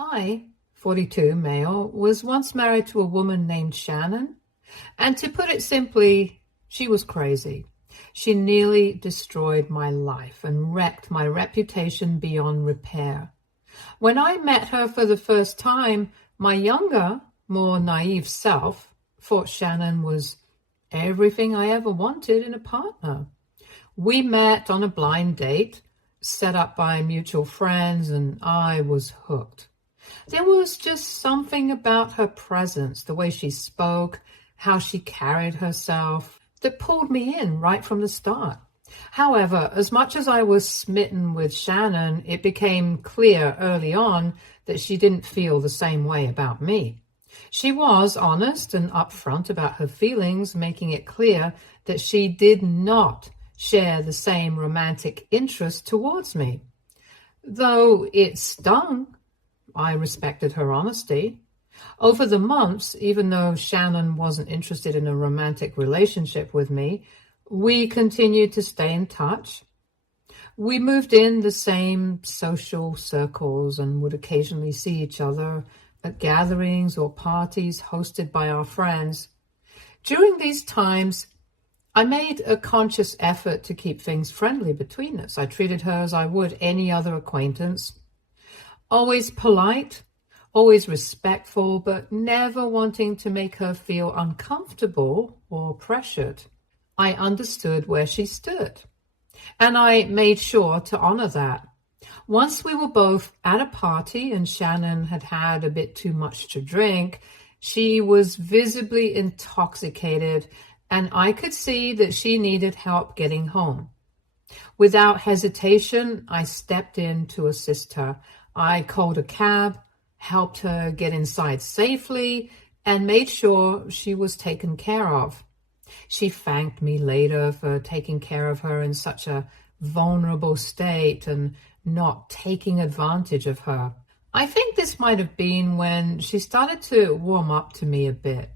I, 42 male, was once married to a woman named Shannon, and to put it simply, she was crazy. She nearly destroyed my life and wrecked my reputation beyond repair. When I met her for the first time, my younger, more naive self thought Shannon was everything I ever wanted in a partner. We met on a blind date, set up by mutual friends, and I was hooked. There was just something about her presence, the way she spoke, how she carried herself, that pulled me in right from the start. However, as much as I was smitten with Shannon, it became clear early on that she didn't feel the same way about me. She was honest and upfront about her feelings, making it clear that she did not share the same romantic interest towards me. Though it stung, I respected her honesty. Over the months, even though Shannon wasn't interested in a romantic relationship with me, we continued to stay in touch. We moved in the same social circles and would occasionally see each other at gatherings or parties hosted by our friends. During these times, I made a conscious effort to keep things friendly between us. I treated her as I would any other acquaintance. Always polite, always respectful, but never wanting to make her feel uncomfortable or pressured. I understood where she stood, and I made sure to honor that. Once we were both at a party and Shannon had had a bit too much to drink, she was visibly intoxicated, and I could see that she needed help getting home. Without hesitation, I stepped in to assist her. I called a cab, helped her get inside safely, and made sure she was taken care of. She thanked me later for taking care of her in such a vulnerable state and not taking advantage of her. I think this might have been when she started to warm up to me a bit.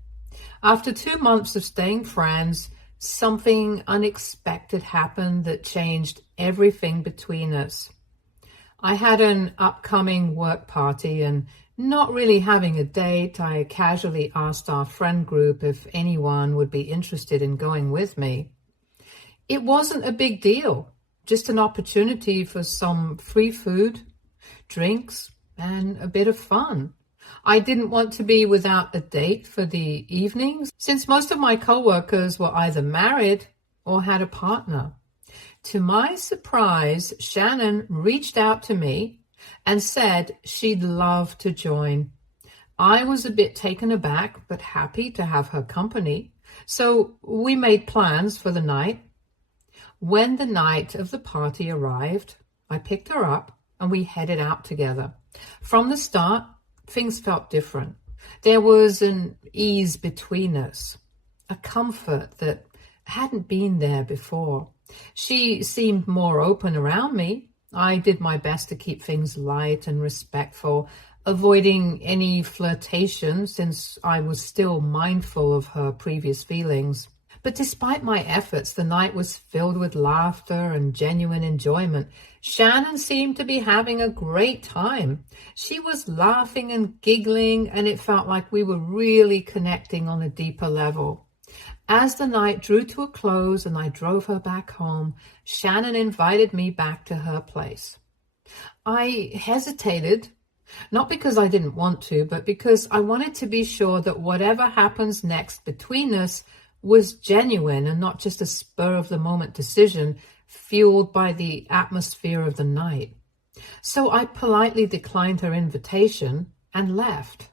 After 2 months of staying friends, something unexpected happened that changed everything between us. I had an upcoming work party, and not really having a date, I casually asked our friend group if anyone would be interested in going with me. It wasn't a big deal, just an opportunity for some free food, drinks, and a bit of fun. I didn't want to be without a date for the evenings, since most of my coworkers were either married or had a partner. To my surprise, Shannon reached out to me and said she'd love to join. I was a bit taken aback, but happy to have her company. So we made plans for the night. When the night of the party arrived, I picked her up and we headed out together. From the start, things felt different. There was an ease between us, a comfort that hadn't been there before. She seemed more open around me. I did my best to keep things light and respectful, avoiding any flirtation since I was still mindful of her previous feelings. But despite my efforts, the night was filled with laughter and genuine enjoyment. Shannon seemed to be having a great time. She was laughing and giggling, and it felt like we were really connecting on a deeper level. As the night drew to a close and I drove her back home, Shannon invited me back to her place. I hesitated, not because I didn't want to, but because I wanted to be sure that whatever happens next between us was genuine and not just a spur-of-the-moment decision fueled by the atmosphere of the night. So I politely declined her invitation and left.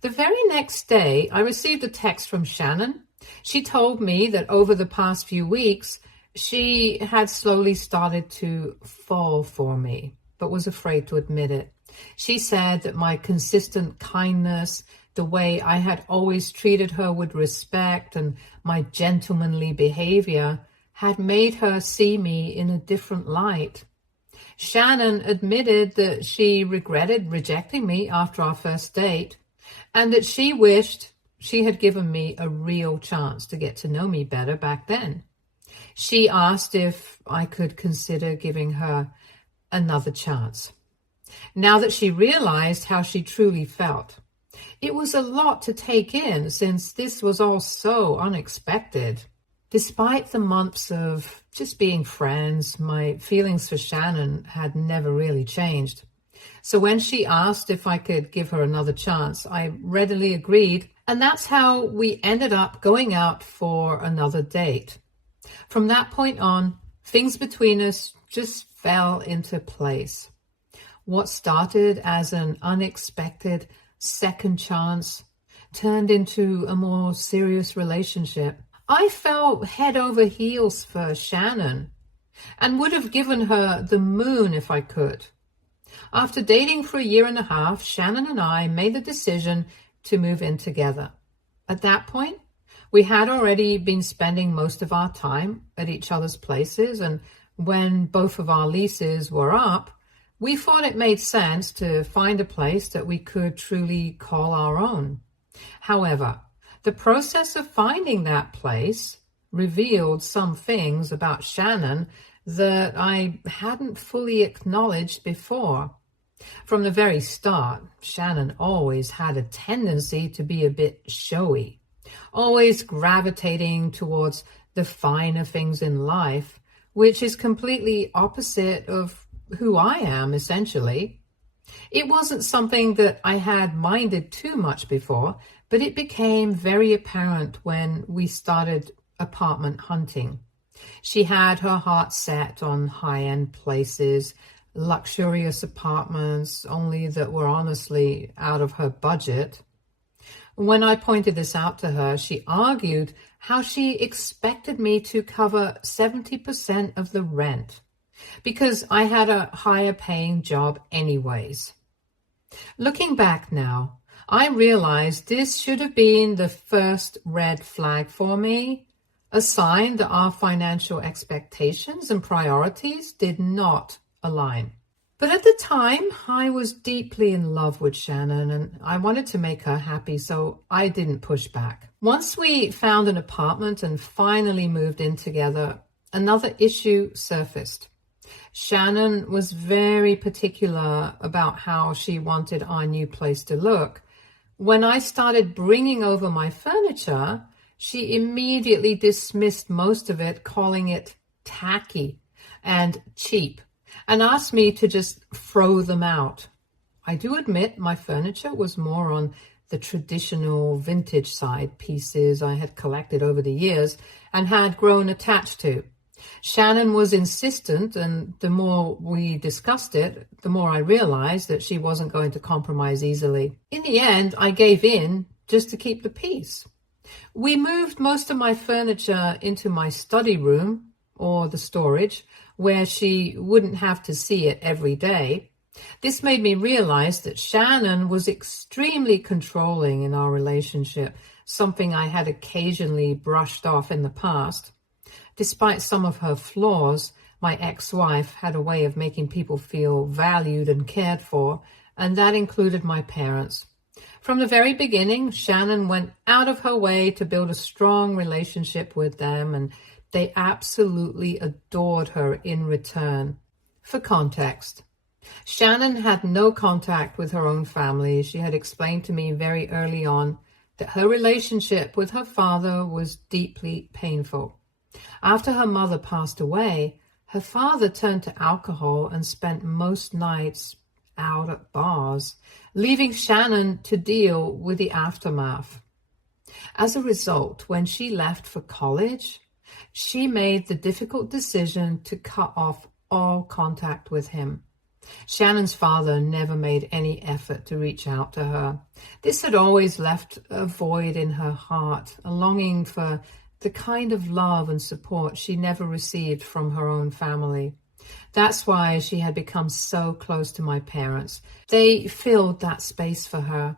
The very next day, I received a text from Shannon. She told me that over the past few weeks, she had slowly started to fall for me, but was afraid to admit it. She said that my consistent kindness, the way I had always treated her with respect, and my gentlemanly behavior had made her see me in a different light. Shannon admitted that she regretted rejecting me after our first date, and that she wished she had given me a real chance to get to know me better back then. She asked if I could consider giving her another chance. now that she realized how she truly felt. It was a lot to take in since this was all so unexpected. Despite the months of just being friends, my feelings for Shannon had never really changed. So when she asked if I could give her another chance, I readily agreed, and that's how we ended up going out for another date. From that point on, things between us just fell into place. What started as an unexpected second chance turned into a more serious relationship. I fell head over heels for Shannon and would have given her the moon if I could. After dating for a year and a half, Shannon and I made the decision to move in together. At that point, we had already been spending most of our time at each other's places, and when both of our leases were up, we thought it made sense to find a place that we could truly call our own. However, the process of finding that place revealed some things about Shannon that I hadn't fully acknowledged before. From the very start, Shannon always had a tendency to be a bit showy, always gravitating towards the finer things in life, which is completely opposite of who I am, essentially. It wasn't something that I had minded too much before, but it became very apparent when we started apartment hunting. She had her heart set on high-end places, luxurious apartments, only that were honestly out of her budget. When I pointed this out to her, she argued how she expected me to cover 70% of the rent because I had a higher paying job anyways. Looking back now, I realized this should have been the first red flag for me, a sign that our financial expectations and priorities did not align. But at the time, I was deeply in love with Shannon and I wanted to make her happy, so I didn't push back. Once we found an apartment and finally moved in together, another issue surfaced. Shannon was very particular about how she wanted our new place to look. When I started bringing over my furniture, she immediately dismissed most of it, calling it tacky and cheap, and asked me to just throw them out. I do admit my furniture was more on the traditional vintage side, pieces I had collected over the years and had grown attached to. Shannon was insistent, and the more we discussed it, the more I realized that she wasn't going to compromise easily. In the end, I gave in just to keep the peace. We moved most of my furniture into my study room, or the storage, where she wouldn't have to see it every day. This made me realize that Shannon was extremely controlling in our relationship, something I had occasionally brushed off in the past. Despite some of her flaws, my ex-wife had a way of making people feel valued and cared for, and that included my parents. From the very beginning, Shannon went out of her way to build a strong relationship with them, and they absolutely adored her in return. For context, Shannon had no contact with her own family. She had explained to me very early on that her relationship with her father was deeply painful. After her mother passed away, her father turned to alcohol and spent most nights out at bars, leaving Shannon to deal with the aftermath. As a result, when she left for college, she made the difficult decision to cut off all contact with him. Shannon's father never made any effort to reach out to her. This had always left a void in her heart, a longing for the kind of love and support she never received from her own family. That's why she had become so close to my parents. They filled that space for her.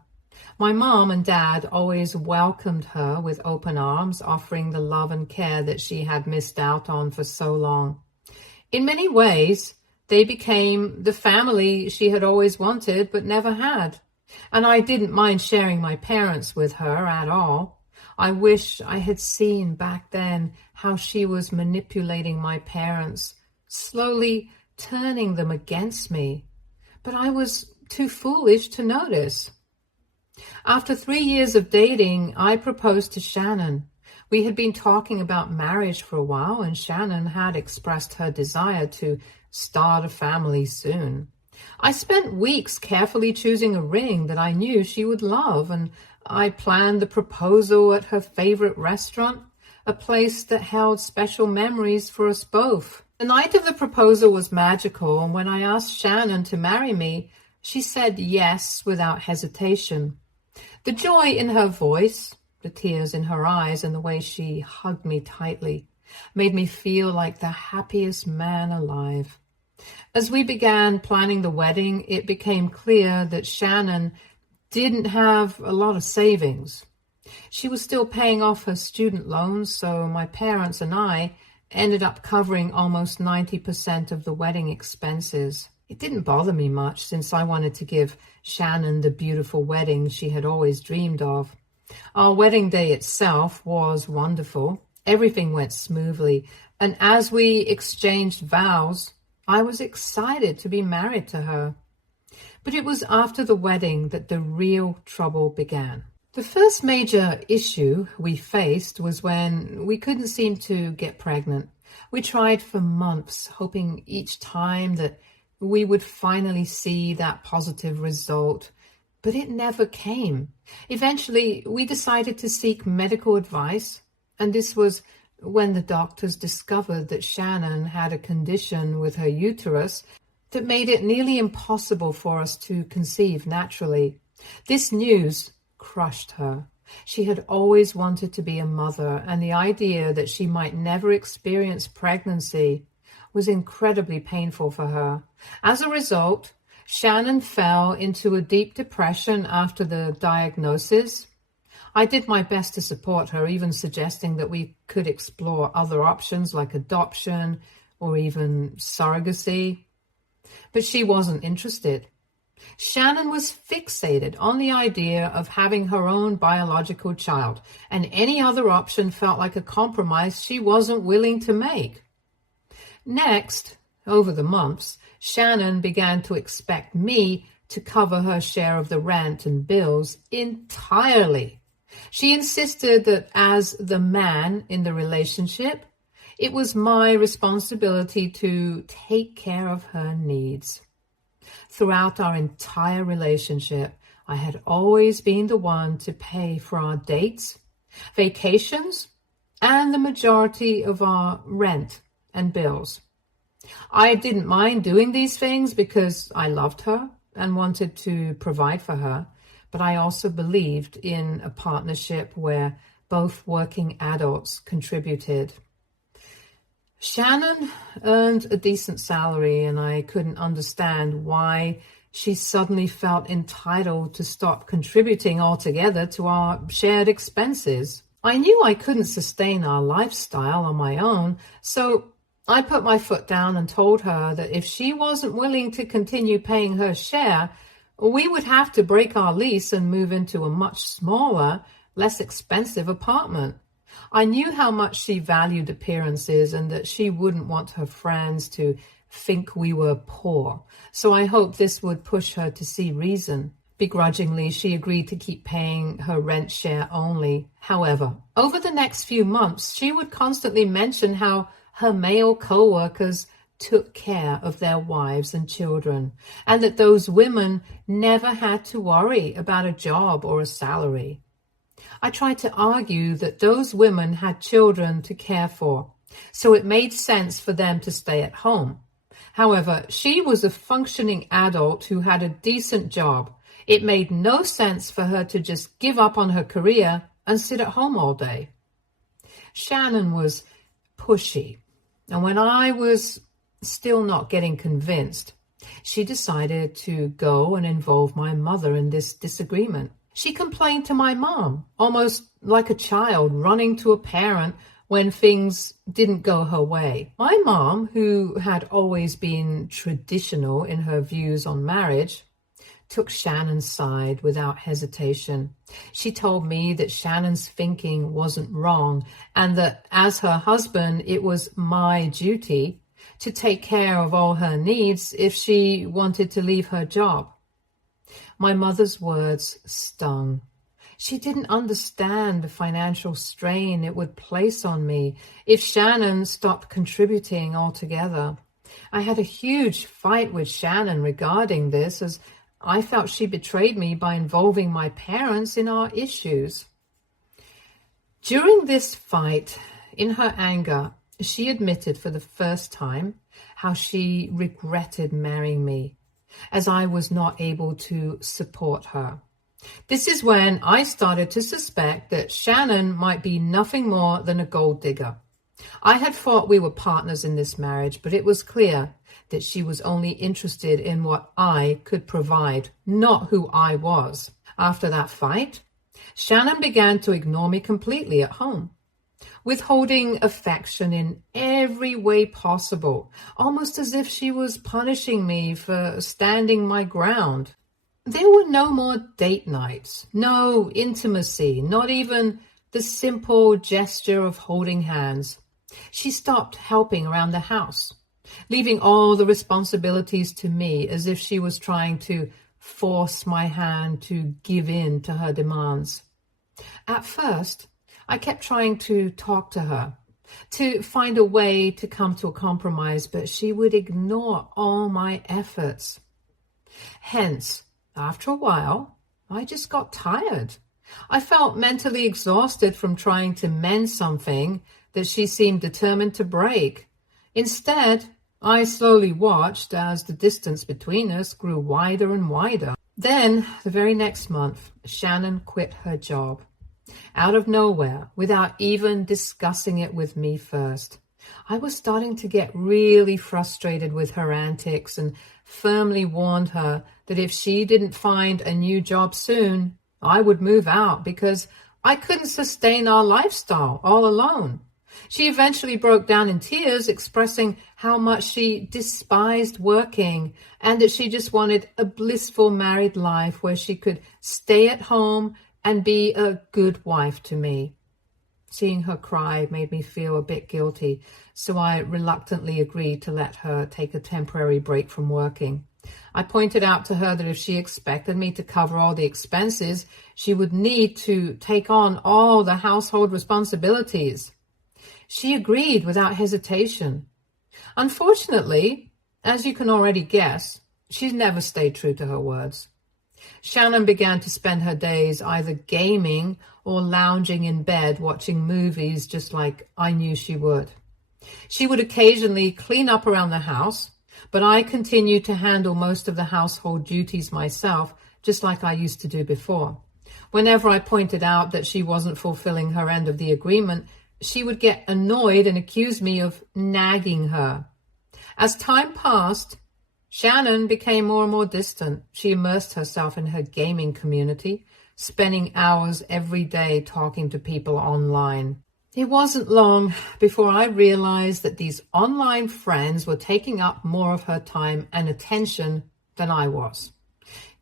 My mom and dad always welcomed her with open arms, offering the love and care that she had missed out on for so long. In many ways, they became the family she had always wanted but never had. And I didn't mind sharing my parents with her at all. I wish I had seen back then how she was manipulating my parents, slowly turning them against me. but I was too foolish to notice. After 3 years of dating, I proposed to Shannon. We had been talking about marriage for a while, and Shannon had expressed her desire to start a family soon. I spent weeks carefully choosing a ring that I knew she would love, and I planned the proposal at her favorite restaurant, a place that held special memories for us both. The night of the proposal was magical, and when I asked Shannon to marry me, she said yes without hesitation. The joy in her voice, the tears in her eyes, and the way she hugged me tightly made me feel like the happiest man alive. As we began planning the wedding, it became clear that Shannon didn't have a lot of savings. She was still paying off her student loans, so my parents and I ended up covering almost 90% of the wedding expenses. It didn't bother me much, since I wanted to give Shannon the beautiful wedding she had always dreamed of. Our wedding day itself was wonderful. Everything went smoothly, and as we exchanged vows, I was excited to be married to her. But it was after the wedding that the real trouble began. The first major issue we faced was when we couldn't seem to get pregnant. We tried for months, hoping each time that we would finally see that positive result, but it never came. Eventually, we decided to seek medical advice, and this was when the doctors discovered that Shannon had a condition with her uterus that made it nearly impossible for us to conceive naturally. This news crushed her. She had always wanted to be a mother, and the idea that she might never experience pregnancy was incredibly painful for her. As a result, Shannon fell into a deep depression after the diagnosis. I did my best to support her, even suggesting that we could explore other options like adoption or even surrogacy. But she wasn't interested. Shannon was fixated on the idea of having her own biological child, and any other option felt like a compromise she wasn't willing to make. Next, over the months, Shannon began to expect me to cover her share of the rent and bills entirely. She insisted that as the man in the relationship, it was my responsibility to take care of her needs. Throughout our entire relationship, I had always been the one to pay for our dates, vacations, and the majority of our rent and bills. I didn't mind doing these things because I loved her and wanted to provide for her, but I also believed in a partnership where both working adults contributed. Shannon earned a decent salary, and I couldn't understand why she suddenly felt entitled to stop contributing altogether to our shared expenses. I knew I couldn't sustain our lifestyle on my own, so I put my foot down and told her that if she wasn't willing to continue paying her share, we would have to break our lease and move into a much smaller, less expensive apartment. I knew how much she valued appearances and that she wouldn't want her friends to think we were poor, so I hoped this would push her to see reason. Begrudgingly, she agreed to keep paying her rent share only. However, over the next few months, she would constantly mention how her male co-workers took care of their wives and children, and that those women never had to worry about a job or a salary. I tried to argue that those women had children to care for, so it made sense for them to stay at home. However, she was a functioning adult who had a decent job. It made no sense for her to just give up on her career and sit at home all day. Shannon was pushy, and when I was still not getting convinced, she decided to go and involve my mother in this disagreement. She complained to my mom, almost like a child running to a parent when things didn't go her way. My mom, who had always been traditional in her views on marriage, took Shannon's side without hesitation. She told me that Shannon's thinking wasn't wrong, and that as her husband, it was my duty to take care of all her needs if she wanted to leave her job. My mother's words stung. She didn't understand the financial strain it would place on me if Shannon stopped contributing altogether. I had a huge fight with Shannon regarding this, as I felt she betrayed me by involving my parents in our issues. During this fight, in her anger, she admitted for the first time how she regretted marrying me, as I was not able to support her. This is when I started to suspect that Shannon might be nothing more than a gold digger. I had thought we were partners in this marriage, but it was clear that she was only interested in what I could provide, not who I was. After that fight, Shannon began to ignore me completely at home, withholding affection in every way possible, almost as if she was punishing me for standing my ground. There were no more date nights, no intimacy, not even the simple gesture of holding hands. She stopped helping around the house, leaving all the responsibilities to me, as if she was trying to force my hand to give in to her demands. At first, I kept trying to talk to her, to find a way to come to a compromise, but she would ignore all my efforts. Hence, after a while, I just got tired. I felt mentally exhausted from trying to mend something that she seemed determined to break. Instead, I slowly watched as the distance between us grew wider and wider. Then, the very next month, Shannon quit her job. Out of nowhere, without even discussing it with me first. I was starting to get really frustrated with her antics and firmly warned her that if she didn't find a new job soon, I would move out because I couldn't sustain our lifestyle all alone. She eventually broke down in tears, expressing how much she despised working and that she just wanted a blissful married life where she could stay at home and be a good wife to me. Seeing her cry made me feel a bit guilty, so I reluctantly agreed to let her take a temporary break from working. I pointed out to her that if she expected me to cover all the expenses, she would need to take on all the household responsibilities. She agreed without hesitation. Unfortunately, as you can already guess, she's never stayed true to her words. Shannon began to spend her days either gaming or lounging in bed watching movies, just like I knew she would. She would occasionally clean up around the house, but I continued to handle most of the household duties myself, just like I used to do before. Whenever I pointed out that she wasn't fulfilling her end of the agreement, she would get annoyed and accuse me of nagging her. As time passed, Shannon became more and more distant. She immersed herself in her gaming community, spending hours every day talking to people online. It wasn't long before I realized that these online friends were taking up more of her time and attention than I was.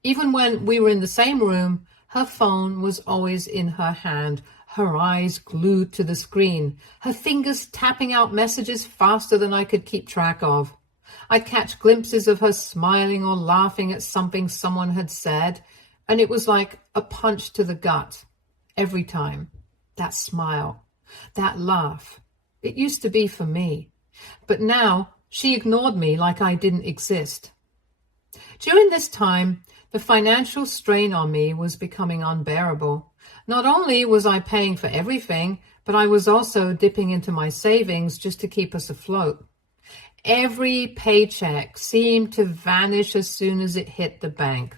Even when we were in the same room, her phone was always in her hand, her eyes glued to the screen, her fingers tapping out messages faster than I could keep track of. I'd catch glimpses of her smiling or laughing at something someone had said, and it was like a punch to the gut every time. That smile, that laugh, it used to be for me, but now she ignored me like I didn't exist. During this time, the financial strain on me was becoming unbearable. Not only was I paying for everything, but I was also dipping into my savings just to keep us afloat. Every paycheck seemed to vanish as soon as it hit the bank.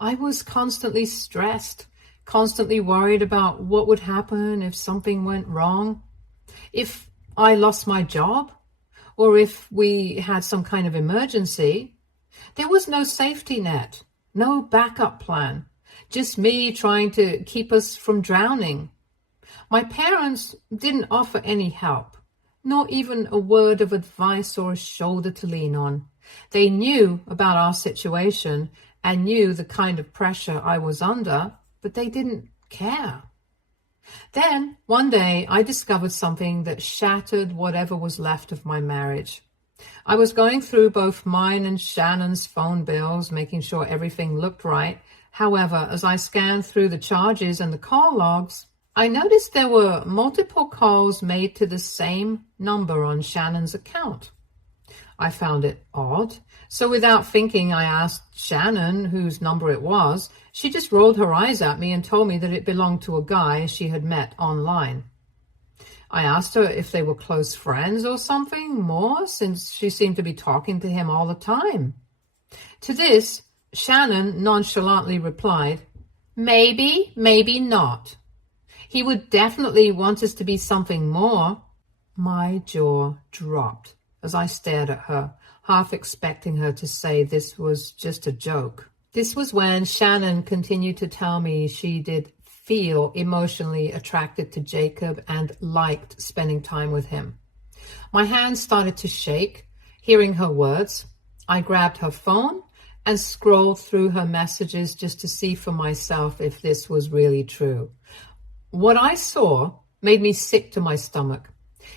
I was constantly stressed, constantly worried about what would happen if something went wrong, if I lost my job, or if we had some kind of emergency. There was no safety net, no backup plan, just me trying to keep us from drowning. My parents didn't offer any help, nor even a word of advice or a shoulder to lean on. They knew about our situation and knew the kind of pressure I was under, but they didn't care. Then, one day, I discovered something that shattered whatever was left of my marriage. I was going through both mine and Shannon's phone bills, making sure everything looked right. However, as I scanned through the charges and the call logs, I noticed there were multiple calls made to the same number on Shannon's account. I found it odd, so without thinking, I asked Shannon whose number it was. She just rolled her eyes at me and told me that it belonged to a guy she had met online. I asked her if they were close friends or something more, since she seemed to be talking to him all the time. To this, Shannon nonchalantly replied, "Maybe, maybe not. He would definitely want us to be something more." My jaw dropped as I stared at her, half expecting her to say this was just a joke. This was when Shannon continued to tell me she did feel emotionally attracted to Jacob and liked spending time with him. My hands started to shake, hearing her words. I grabbed her phone and scrolled through her messages just to see for myself if this was really true. What I saw made me sick to my stomach.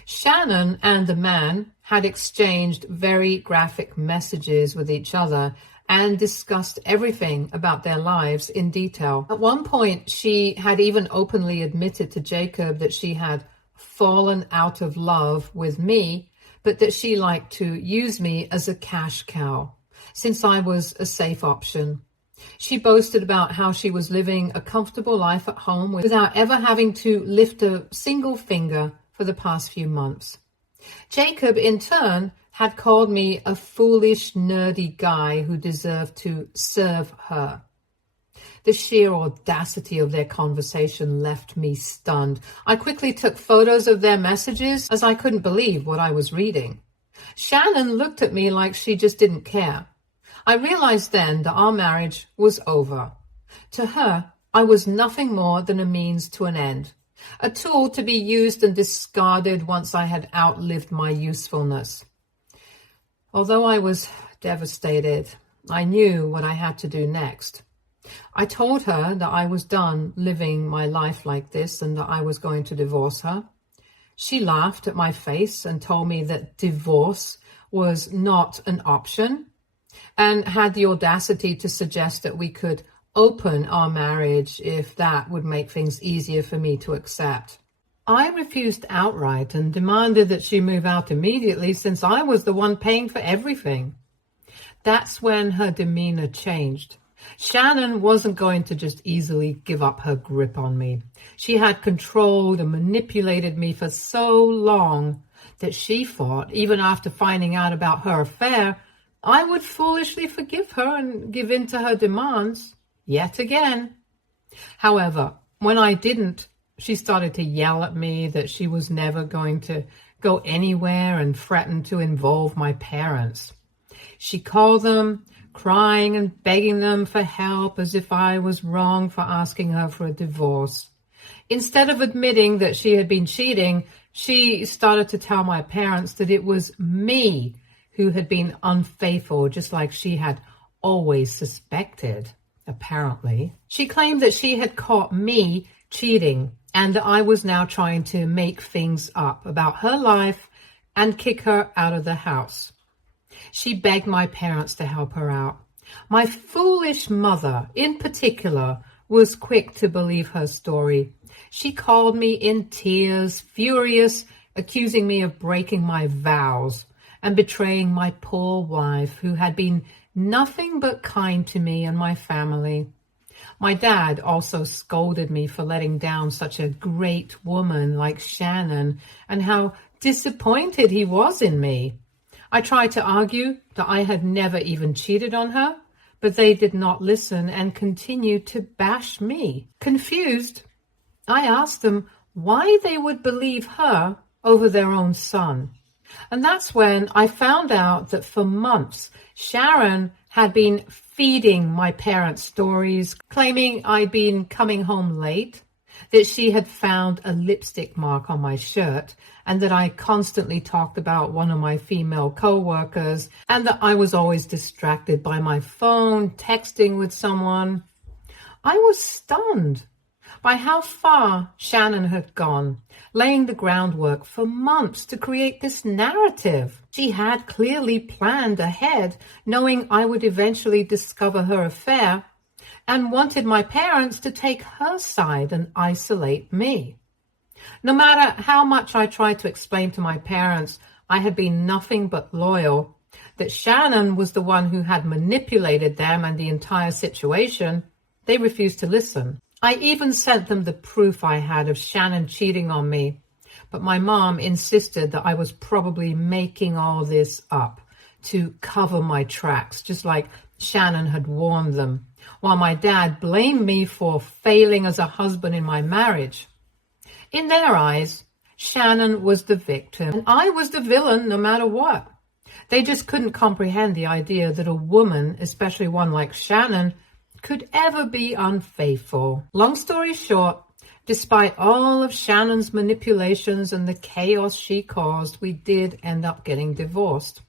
Shannon and the man had exchanged very graphic messages with each other and discussed everything about their lives in detail. At one point, she had even openly admitted to Jacob that she had fallen out of love with me, but that she liked to use me as a cash cow, since I was a safe option. She boasted about how she was living a comfortable life at home without ever having to lift a single finger for the past few months. Jacob, in turn, had called me a foolish, nerdy guy who deserved to serve her. The sheer audacity of their conversation left me stunned. I quickly took photos of their messages as I couldn't believe what I was reading. Shannon looked at me like she just didn't care. I realized then that our marriage was over. To her, I was nothing more than a means to an end, a tool to be used and discarded once I had outlived my usefulness. Although I was devastated, I knew what I had to do next. I told her that I was done living my life like this and that I was going to divorce her. She laughed at my face and told me that divorce was not an option, and had the audacity to suggest that we could open our marriage if that would make things easier for me to accept. I refused outright and demanded that she move out immediately since I was the one paying for everything. That's when her demeanor changed. Shannon wasn't going to just easily give up her grip on me. She had controlled and manipulated me for so long that she thought, even after finding out about her affair, I would foolishly forgive her and give in to her demands yet again. However, when I didn't, she started to yell at me that she was never going to go anywhere and threatened to involve my parents. She called them, crying and begging them for help as if I was wrong for asking her for a divorce. Instead of admitting that she had been cheating, she started to tell my parents that it was me who had been unfaithful, just like she had always suspected, apparently. She claimed that she had caught me cheating and that I was now trying to make things up about her life and kick her out of the house. She begged my parents to help her out. My foolish mother, in particular, was quick to believe her story. She called me in tears, furious, accusing me of breaking my vows and betraying my poor wife, who had been nothing but kind to me and my family. My dad also scolded me for letting down such a great woman like Shannon and how disappointed he was in me. I tried to argue that I had never even cheated on her, but they did not listen and continued to bash me. Confused, I asked them why they would believe her over their own son. And that's when I found out that for months, Sharon had been feeding my parents stories, claiming I'd been coming home late, that she had found a lipstick mark on my shirt, and that I constantly talked about one of my female co-workers, and that I was always distracted by my phone, texting with someone. I was stunned. by how far Shannon had gone, laying the groundwork for months to create this narrative. She had clearly planned ahead, knowing I would eventually discover her affair, and wanted my parents to take her side and isolate me. No matter how much I tried to explain to my parents I had been nothing but loyal, that Shannon was the one who had manipulated them and the entire situation, they refused to listen. I even sent them the proof I had of Shannon cheating on me, but my mom insisted that I was probably making all this up to cover my tracks, just like Shannon had warned them, while my dad blamed me for failing as a husband in my marriage. In their eyes, Shannon was the victim, and I was the villain no matter what. They just couldn't comprehend the idea that a woman, especially one like Shannon, could ever be unfaithful. Long story short, despite all of Shannon's manipulations and the chaos she caused, we did end up getting divorced.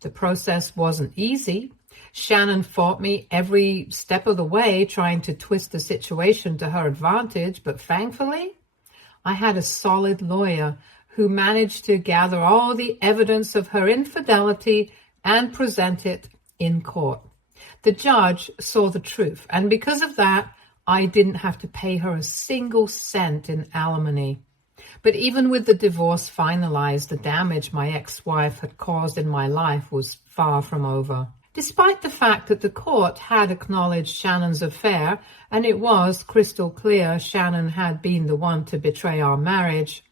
The process wasn't easy. Shannon fought me every step of the way, trying to twist the situation to her advantage, but thankfully, I had a solid lawyer who managed to gather all the evidence of her infidelity and present it in court. The judge saw the truth, and because of that, I didn't have to pay her a single cent in alimony. But even with the divorce finalized, the damage my ex-wife had caused in my life was far from over. Despite the fact that the court had acknowledged Shannon's affair, and it was crystal clear Shannon had been the one to betray our marriage,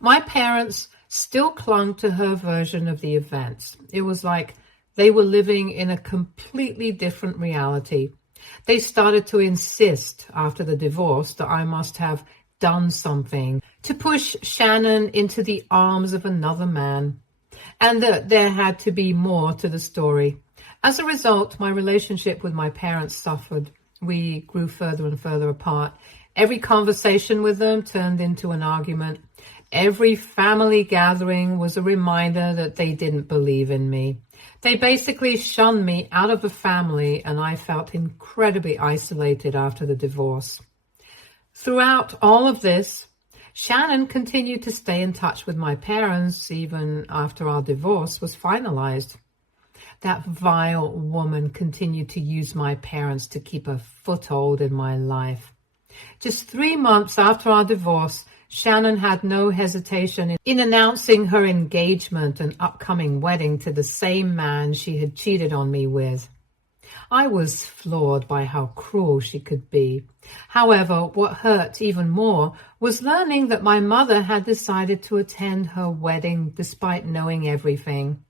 my parents still clung to her version of the events. It was like they were living in a completely different reality. They started to insist after the divorce that I must have done something to push Shannon into the arms of another man, and that there had to be more to the story. As a result, my relationship with my parents suffered. We grew further and further apart. Every conversation with them turned into an argument. Every family gathering was a reminder that they didn't believe in me. They basically shunned me out of the family, and I felt incredibly isolated after the divorce. Throughout all of this, Shannon continued to stay in touch with my parents even after our divorce was finalized. That vile woman continued to use my parents to keep a foothold in my life. Just 3 months after our divorce, Shannon had no hesitation in announcing her engagement and upcoming wedding to the same man she had cheated on me with. I was floored by how cruel she could be. However, what hurt even more was learning that my mother had decided to attend her wedding despite knowing everything.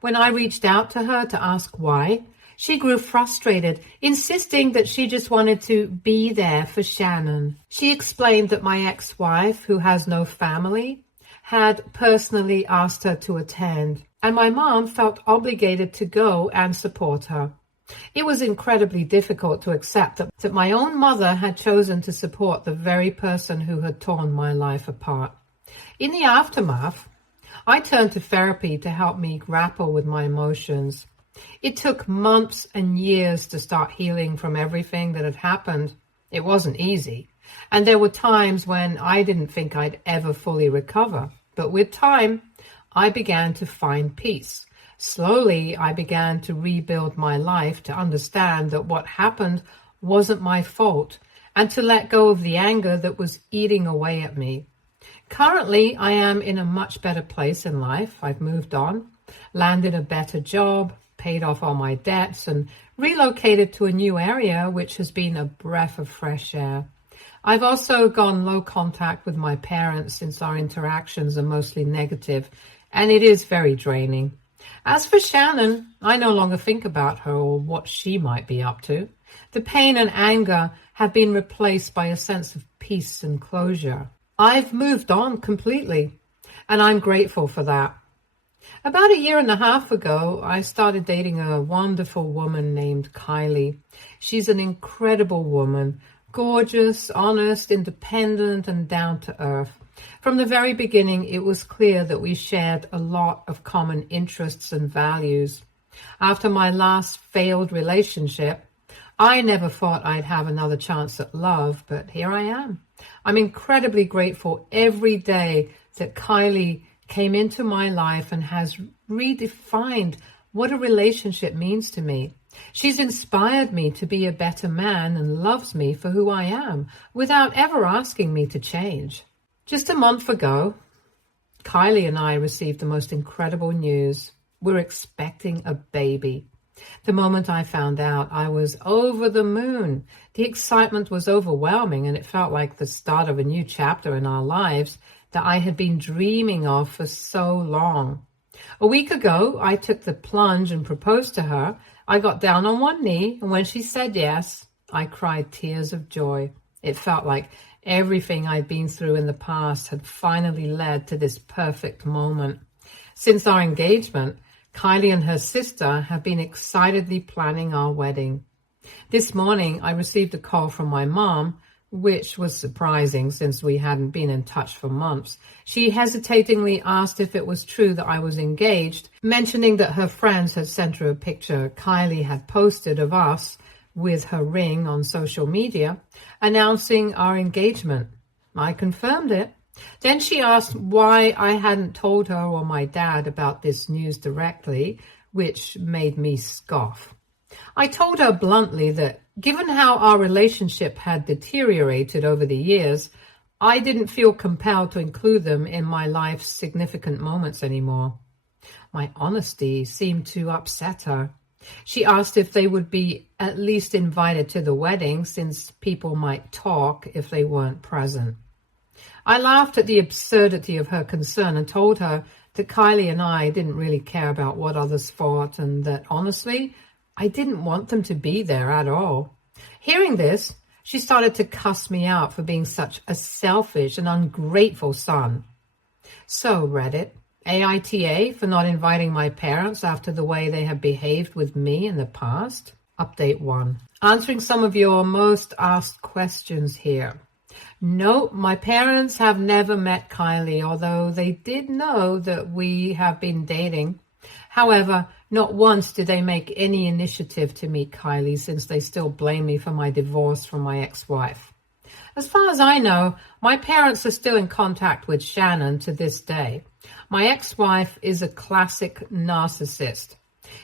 When I reached out to her to ask why, she grew frustrated, insisting that she just wanted to be there for Shannon. She explained that my ex-wife, who has no family, had personally asked her to attend, and my mom felt obligated to go and support her. It was incredibly difficult to accept that my own mother had chosen to support the very person who had torn my life apart. In the aftermath, I turned to therapy to help me grapple with my emotions. It took months and years to start healing from everything that had happened. It wasn't easy, and there were times when I didn't think I'd ever fully recover. But with time, I began to find peace. Slowly, I began to rebuild my life, to understand that what happened wasn't my fault, and to let go of the anger that was eating away at me. Currently, I am in a much better place in life. I've moved on, landed a better job, paid off all my debts, and relocated to a new area, which has been a breath of fresh air. I've also gone low contact with my parents since our interactions are mostly negative, and it is very draining. As for Shannon, I no longer think about her or what she might be up to. The pain and anger have been replaced by a sense of peace and closure. I've moved on completely, and I'm grateful for that. About 1.5 years ago, I started dating a wonderful woman named Kylie. She's an incredible woman, gorgeous, honest, independent, and down to earth. From the very beginning, it was clear that we shared a lot of common interests and values. After my last failed relationship, I never thought I'd have another chance at love, but here I am. I'm incredibly grateful every day that Kylie came into my life and has redefined what a relationship means to me. She's inspired me to be a better man and loves me for who I am without ever asking me to change. Just a month ago, Kylie and I received the most incredible news. We're expecting a baby. The moment I found out, I was over the moon. The excitement was overwhelming, and it felt like the start of a new chapter in our lives that I had been dreaming of for so long. A week ago, I took the plunge and proposed to her. I got down on one knee, and when she said yes, I cried tears of joy. It felt like everything I'd been through in the past had finally led to this perfect moment. Since our engagement, Kylie and her sister have been excitedly planning our wedding. This morning, I received a call from my mom, which was surprising since we hadn't been in touch for months. She hesitatingly asked if it was true that I was engaged, mentioning that her friends had sent her a picture Kylie had posted of us with her ring on social media, announcing our engagement. I confirmed it. Then she asked why I hadn't told her or my dad about this news directly, which made me scoff. I told her bluntly that given how our relationship had deteriorated over the years, I didn't feel compelled to include them in my life's significant moments anymore. My honesty seemed to upset her. She asked if they would be at least invited to the wedding, since people might talk if they weren't present. I laughed at the absurdity of her concern and told her that Kylie and I didn't really care about what others thought, and that honestly, I didn't want them to be there at all. Hearing this, she started to cuss me out for being such a selfish and ungrateful son. So, Reddit, AITA for not inviting my parents after the way they have behaved with me in the past? Update 1. Answering some of your most asked questions here. No, my parents have never met Kylie, although they did know that we have been dating. However, not once did they make any initiative to meet Kylie, since they still blame me for my divorce from my ex-wife. As far as I know, my parents are still in contact with Shannon to this day. My ex-wife is a classic narcissist.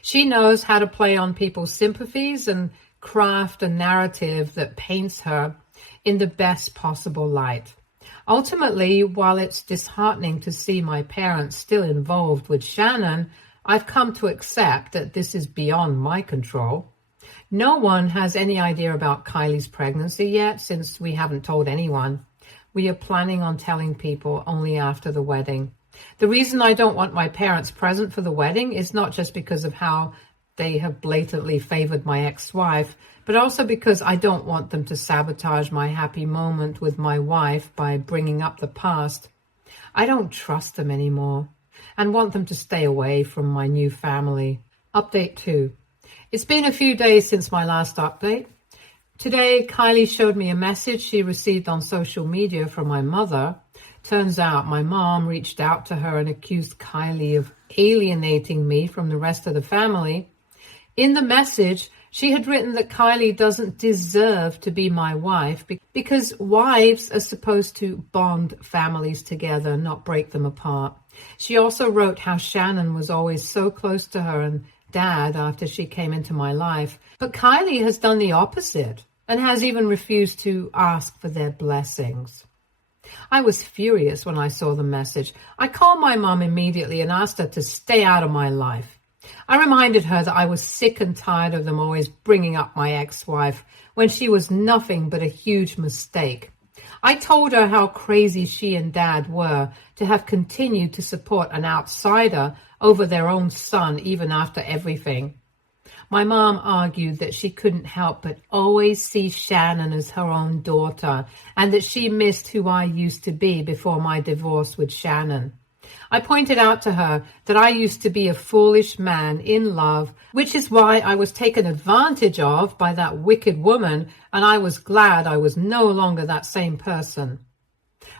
She knows how to play on people's sympathies and craft a narrative that paints her in the best possible light. Ultimately, while it's disheartening to see my parents still involved with Shannon, I've come to accept that this is beyond my control. No one has any idea about Kylie's pregnancy yet, since we haven't told anyone. We are planning on telling people only after the wedding. The reason I don't want my parents present for the wedding is not just because of how they have blatantly favored my ex-wife, but also because I don't want them to sabotage my happy moment with my wife by bringing up the past. I don't trust them anymore and want them to stay away from my new family. Update 2. It's been a few days since my last update. Today, Kylie showed me a message she received on social media from my mother. Turns out my mom reached out to her and accused Kylie of alienating me from the rest of the family. In the message, she had written that Kylie doesn't deserve to be my wife because wives are supposed to bond families together, not break them apart. She also wrote how Shannon was always so close to her and Dad after she came into my life. But Kylie has done the opposite and has even refused to ask for their blessings. I was furious when I saw the message. I called my mom immediately and asked her to stay out of my life. I reminded her that I was sick and tired of them always bringing up my ex-wife when she was nothing but a huge mistake. I told her how crazy she and Dad were to have continued to support an outsider over their own son even after everything. My mom argued that she couldn't help but always see Shannon as her own daughter and that she missed who I used to be before my divorce with Shannon. I pointed out to her that I used to be a foolish man in love, which is why I was taken advantage of by that wicked woman, and I was glad I was no longer that same person.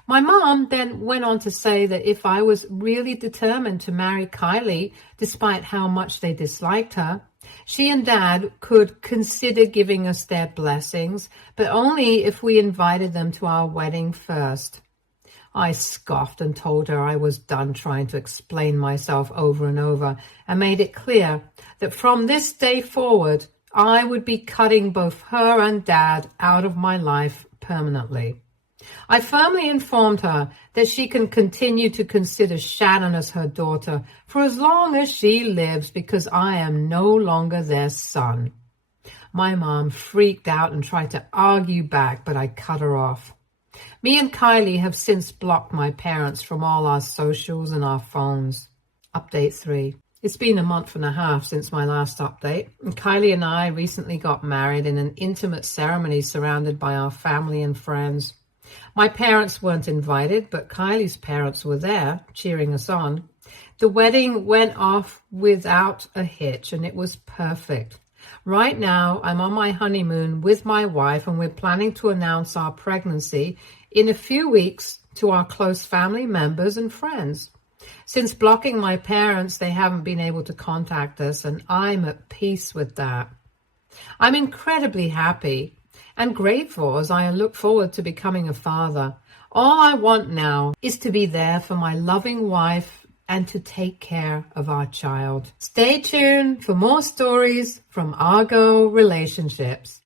My mom then went on to say that if I was really determined to marry Kylie, despite how much they disliked her, She and Dad could consider giving us their blessings, but only if we invited them to our wedding first. I scoffed and told her I was done trying to explain myself over and over, and made it clear that from this day forward, I would be cutting both her and Dad out of my life permanently. I firmly informed her that she can continue to consider Shannon as her daughter for as long as she lives, because I am no longer their son. My mom freaked out and tried to argue back, but I cut her off. Me and Kylie have since blocked my parents from all our socials and our phones. Update 3. It's been a month and a half since my last update, and Kylie and I recently got married in an intimate ceremony surrounded by our family and friends. My parents weren't invited, but Kylie's parents were there, cheering us on. The wedding went off without a hitch, and it was perfect. Right now, I'm on my honeymoon with my wife, and we're planning to announce our pregnancy in a few weeks to our close family members and friends. Since blocking my parents, they haven't been able to contact us, and I'm at peace with that. I'm incredibly happy and grateful as I look forward to becoming a father. All I want now is to be there for my loving wife and to take care of our child. Stay tuned for more stories from Argo Relationships.